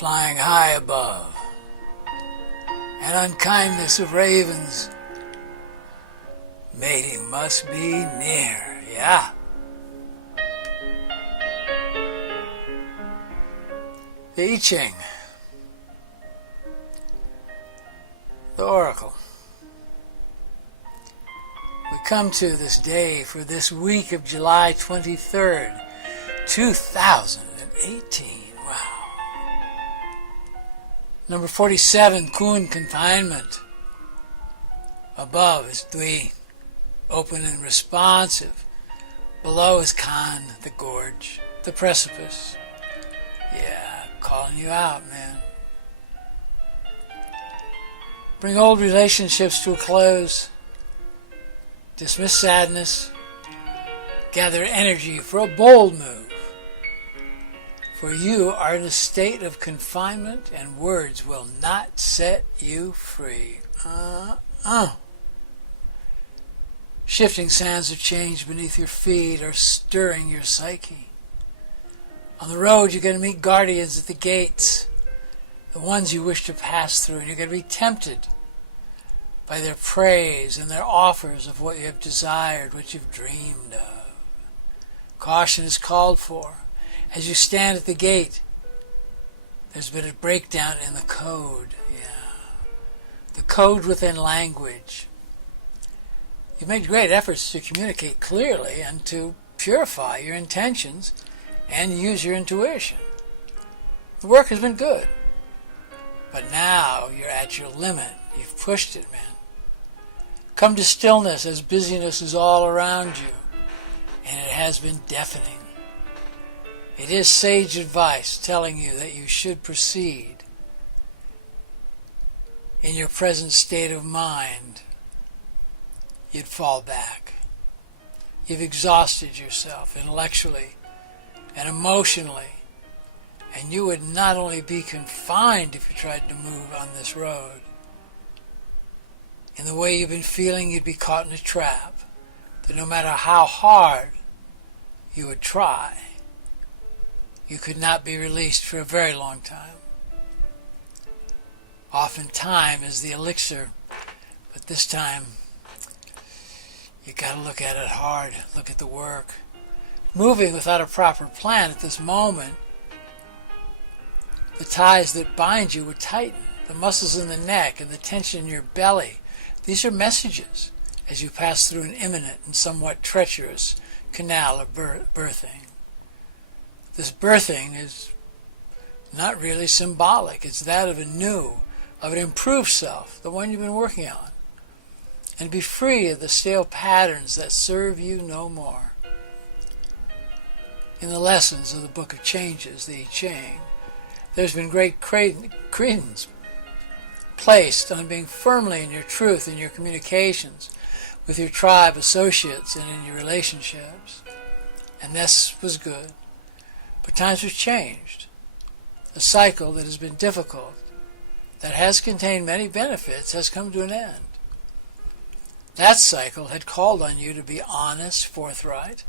flying high above, and unkindness of ravens, mating must be near, yeah. The I Ching, the Oracle. We come to this day for this week of July 23rd, 2018. Wow. Number 47, Kun, confinement. Above is Dui, open and responsive. Below is Kan, the gorge, the precipice. Yeah, calling you out, man. Bring old relationships to a close. Dismiss sadness. Gather energy for a bold move. For you are in a state of confinement, and words will not set you free. Shifting sands of change beneath your feet are stirring your psyche. On the road, you're going to meet guardians at the gates, the ones you wish to pass through, and you're going to be tempted by their praise and their offers of what you have desired, what you've dreamed of. Caution is called for. As you stand at the gate, there's been a breakdown in the code. Yeah, the code within language. You've made great efforts to communicate clearly and to purify your intentions and use your intuition. The work has been good, but now you're at your limit. You've pushed it, man. Come to stillness as busyness is all around you, and it has been deafening. It is sage advice telling you that you should proceed in your present state of mind. You'd fall back. You've exhausted yourself intellectually and emotionally, and you would not only be confined if you tried to move on this road. In the way you've been feeling, you'd be caught in a trap that no matter how hard you would try, you could not be released for a very long time. Often time is the elixir, but this time you got to look at it hard, look at the work. Moving without a proper plan at this moment, the ties that bind you would tighten, the muscles in the neck and the tension in your belly. These are messages as you pass through an imminent and somewhat treacherous canal of birthing. This birthing is not really symbolic. It's that of an improved self, the one you've been working on. And be free of the stale patterns that serve you no more. In the lessons of the Book of Changes, the I Ching, there's been great credence placed on being firmly in your truth in your communications with your tribe associates and in your relationships. And this was good. But times have changed. A cycle that has been difficult, that has contained many benefits, has come to an end. That cycle had called on you to be honest, forthright,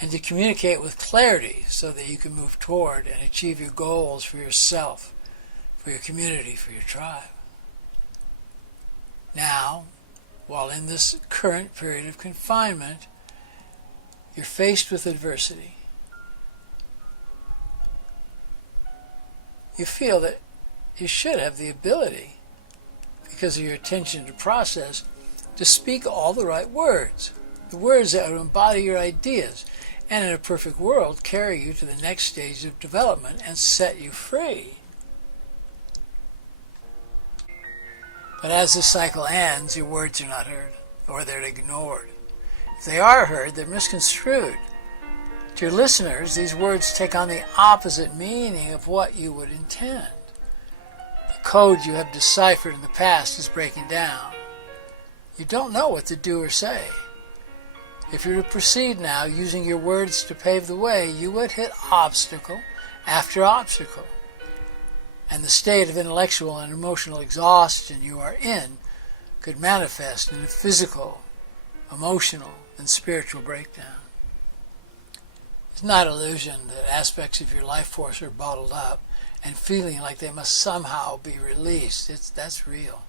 and to communicate with clarity so that you can move toward and achieve your goals for yourself, for your community, for your tribe. Now, while in this current period of confinement, you're faced with adversity. You feel that you should have the ability, because of your attention to process, to speak all the right words, the words that would embody your ideas, and in a perfect world carry you to the next stage of development and set you free. But as this cycle ends, your words are not heard, or they're ignored. If they are heard, they're misconstrued. To your listeners, these words take on the opposite meaning of what you would intend. The code you have deciphered in the past is breaking down. You don't know what to do or say. If you were to proceed now using your words to pave the way, you would hit obstacle after obstacle. And the state of intellectual and emotional exhaustion you are in could manifest in a physical, emotional, and spiritual breakdown. It's not illusion that aspects of your life force are bottled up and feeling like they must somehow be released. That's real.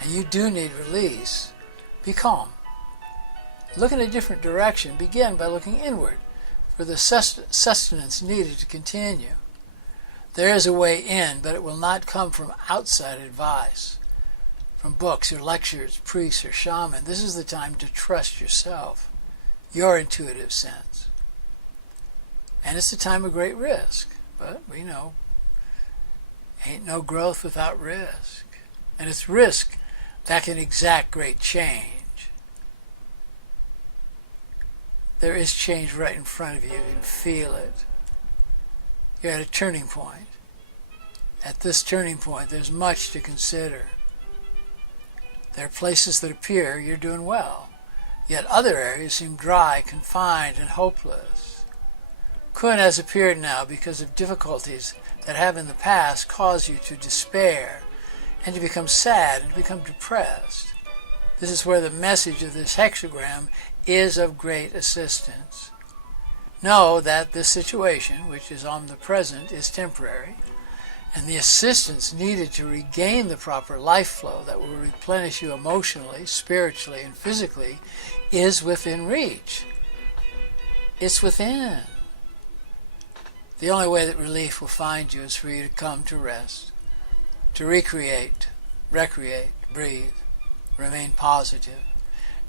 And you do need release. Be calm. Look in a different direction. Begin by looking inward for the sustenance needed to continue. There is a way in, but it will not come from outside advice, from books or lectures, priests or shaman. This is the time to trust yourself, your intuitive sense. And it's a time of great risk, but we know ain't no growth without risk. And it's risk that can exact great change. There is change right in front of you. You can feel it. You're at a turning point. At this turning point, there's much to consider. There are places that appear you're doing well, yet other areas seem dry, confined, and hopeless. Kun has appeared now because of difficulties that have in the past caused you to despair and to become sad and to become depressed. This is where the message of this hexagram is of great assistance. Know that this situation, which is omnipresent, is temporary, and the assistance needed to regain the proper life flow that will replenish you emotionally, spiritually, and physically is within reach. It's within. The only way that relief will find you is for you to come to rest, to recreate, breathe, remain positive,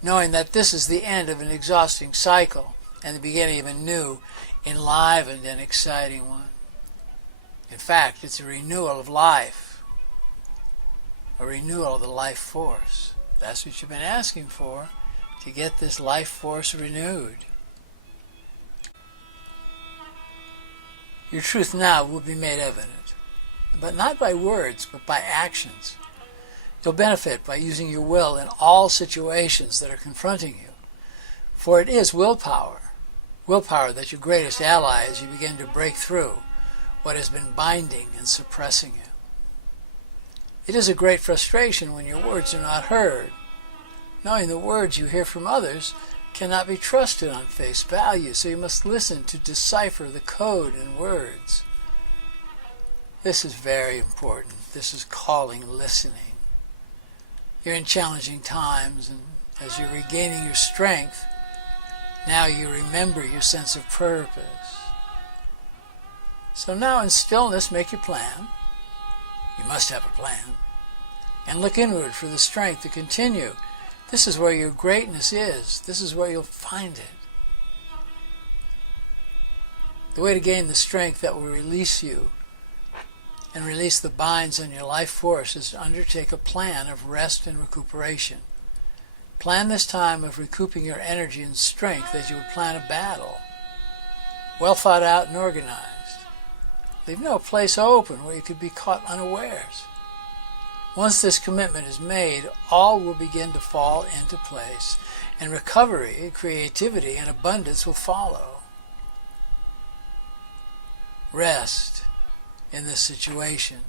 knowing that this is the end of an exhausting cycle and the beginning of a new, enlivened, and exciting one. In fact, it's a renewal of life, a renewal of the life force. That's what you've been asking for, to get this life force renewed. Your truth now will be made evident, but not by words, but by actions. You'll benefit by using your will in all situations that are confronting you, for it is willpower that's your greatest ally as you begin to break through what has been binding and suppressing you. It is a great frustration when your words are not heard, knowing the words you hear from others cannot be trusted on face value, so you must listen to decipher the code in words. This is very important. This is calling listening. You're in challenging times, and as you're regaining your strength, now you remember your sense of purpose. So now in stillness, make your plan. You must have a plan. And look inward for the strength to continue. This is where your greatness is. This is where you'll find it. The way to gain the strength that will release you and release the binds on your life force is to undertake a plan of rest and recuperation. Plan this time of recouping your energy and strength as you would plan a battle, well thought out and organized. Leave no place open where you could be caught unawares. Once this commitment is made, all will begin to fall into place, and recovery, creativity, and abundance will follow. Rest in this situation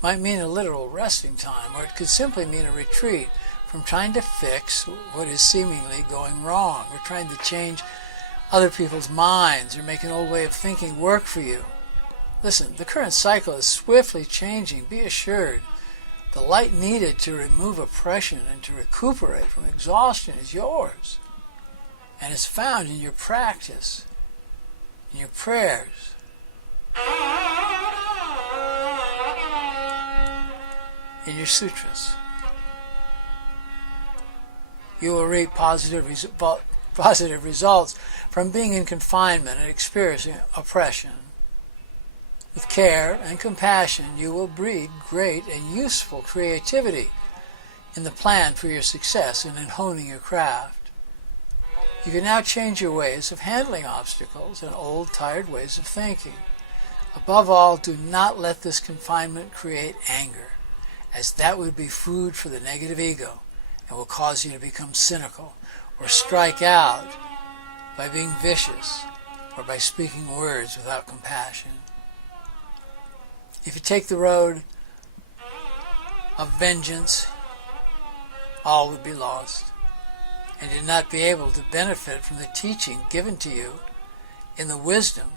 might mean a literal resting time, or it could simply mean a retreat from trying to fix what is seemingly going wrong, or trying to change other people's minds, or make an old way of thinking work for you. Listen, the current cycle is swiftly changing. Be assured. The light needed to remove oppression and to recuperate from exhaustion is yours. And it's found in your practice, in your prayers. In your sutras. You will reap positive results from being in confinement and experiencing oppression. With care and compassion, you will breed great and useful creativity in the plan for your success and in honing your craft. You can now change your ways of handling obstacles and old, tired ways of thinking. Above all, do not let this confinement create anger, as that would be food for the negative ego and will cause you to become cynical or strike out by being vicious or by speaking words without compassion. If you take the road of vengeance, all would be lost, and you'd not be able to benefit from the teaching given to you in the wisdom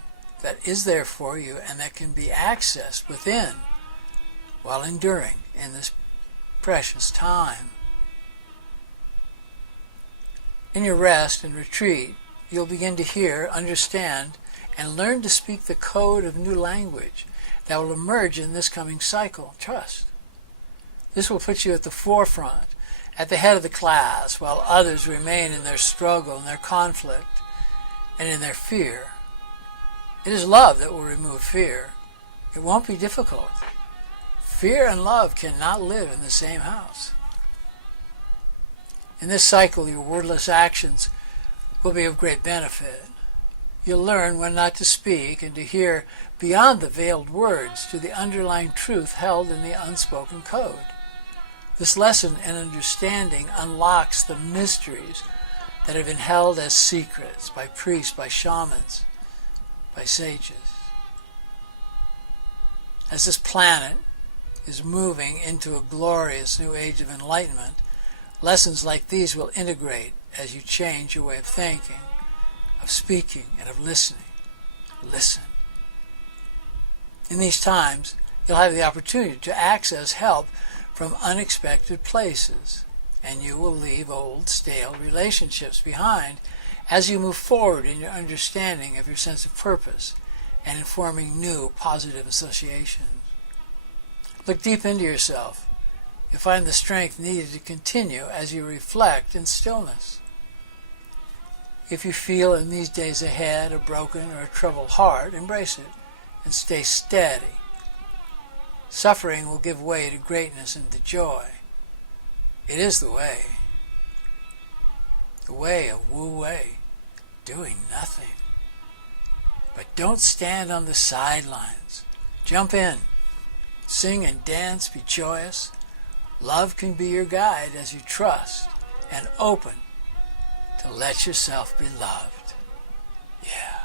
that is there for you and that can be accessed within while enduring in this precious time. In your rest and retreat, you'll begin to hear, understand, and learn to speak the code of new language that will emerge in this coming cycle. Trust. This will put you at the forefront, at the head of the class, while others remain in their struggle, in their conflict, and in their fear. It is love that will remove fear. It won't be difficult. Fear and love cannot live in the same house. In this cycle, your wordless actions will be of great benefit. You'll learn when not to speak and to hear beyond the veiled words to the underlying truth held in the unspoken code. This lesson and understanding unlocks the mysteries that have been held as secrets by priests, by shamans, by sages. As this planet is moving into a glorious new age of enlightenment, lessons like these will integrate as you change your way of thinking, of speaking, and of listening. Listen. In these times, you'll have the opportunity to access help from unexpected places, and you will leave old, stale relationships behind as you move forward in your understanding of your sense of purpose and in forming new, positive associations. Look deep into yourself. You'll find the strength needed to continue as you reflect in stillness. If you feel in these days ahead a broken or a troubled heart, embrace it and stay steady. Suffering will give way to greatness and to joy. It is the way of wu-wei, doing nothing. But don't stand on the sidelines. Jump in, sing and dance, be joyous. Love can be your guide as you trust and open to let yourself be loved. Yeah.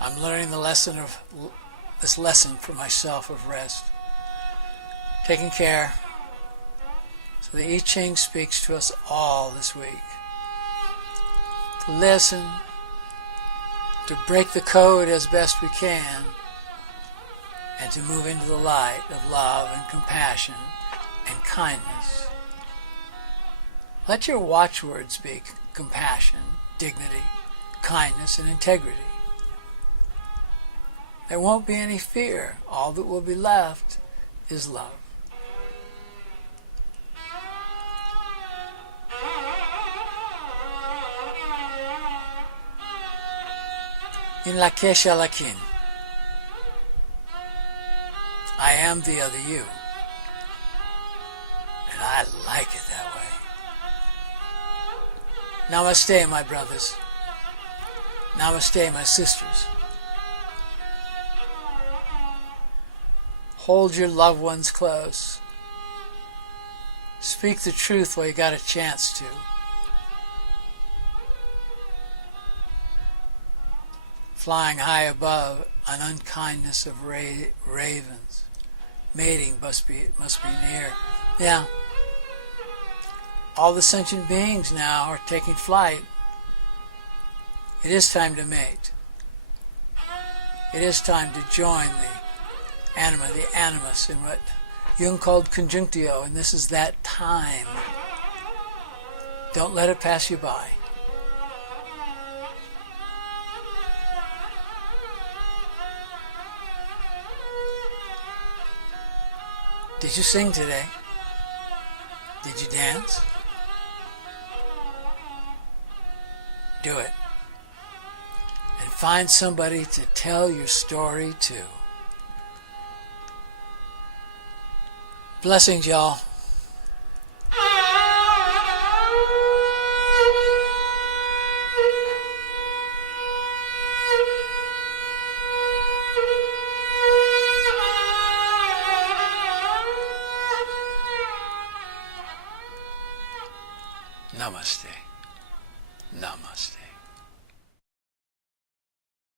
I'm learning this lesson for myself of rest. Taking care. So the I Ching speaks to us all this week. To listen, to break the code as best we can, and to move into the light of love and compassion and kindness. Let your watchwords be compassion, dignity, kindness, and integrity. There won't be any fear. All that will be left is love. In la kesha lakin, I am the other you, and I like it that way. Namaste, my brothers. Namaste, my sisters. Hold your loved ones close. Speak the truth while you got a chance to. Flying high above an unkindness of ravens. Mating must be near. Yeah. All the sentient beings now are taking flight. It is time to mate. It is time to join the anima, the animus, in what Jung called conjunctio, and this is that time. Don't let it pass you by. Did you sing today? Did you dance? Do it. And find somebody to tell your story to. Blessings, y'all. Namaste. Namaste.